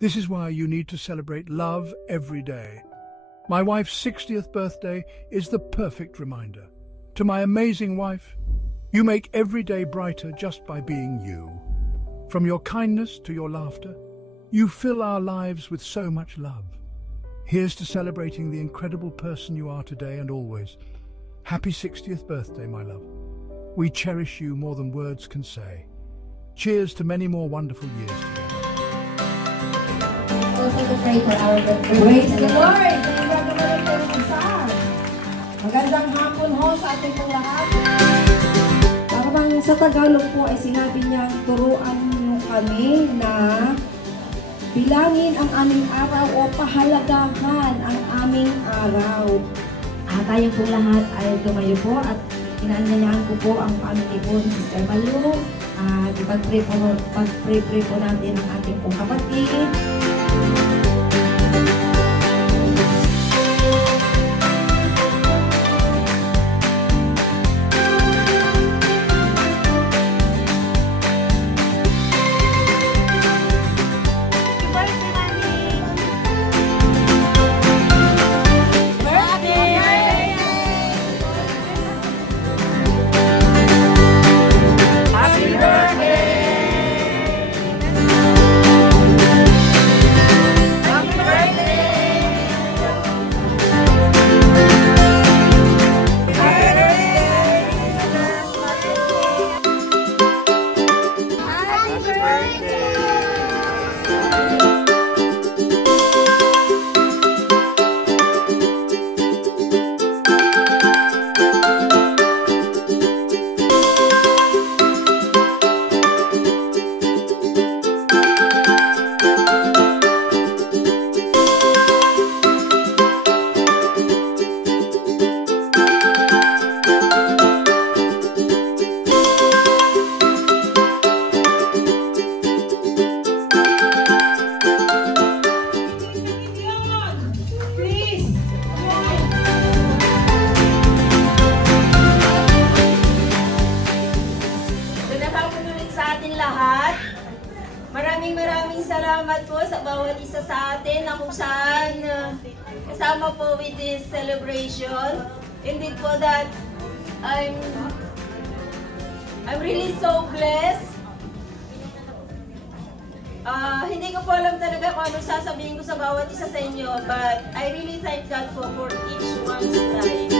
This is why you need to celebrate love every day. My wife's 60th birthday is the perfect reminder. To my amazing wife, you make every day brighter just by being you. From your kindness to your laughter, you fill our lives with so much love. Here's to celebrating the incredible person you are today and always. Happy 60th birthday, my love. We cherish you more than words can say. Cheers to many more wonderful years together. Also to pray for our birthday. Praise the Lord! Magandang hapon ho sa ating pong lahat. Parang sa Tagalog po ay sinabi niya, turuan mo kami na bilangin ang aming araw o pahalagahan ang aming araw. Tayo po lahat ay tumayo po at inaanyayahan ko po ang family po ni Sister Malu. Ipag-pray po natin ang ating pong kapatid. Maraming salamat po sa bawat isa sa atin na kung saan kasama po with this celebration. Indeed po that I'm really so blessed. Hindi ko po alam talaga kung ano sasabihin ko sa bawat isa sa inyo, but I really thank God for each one's life.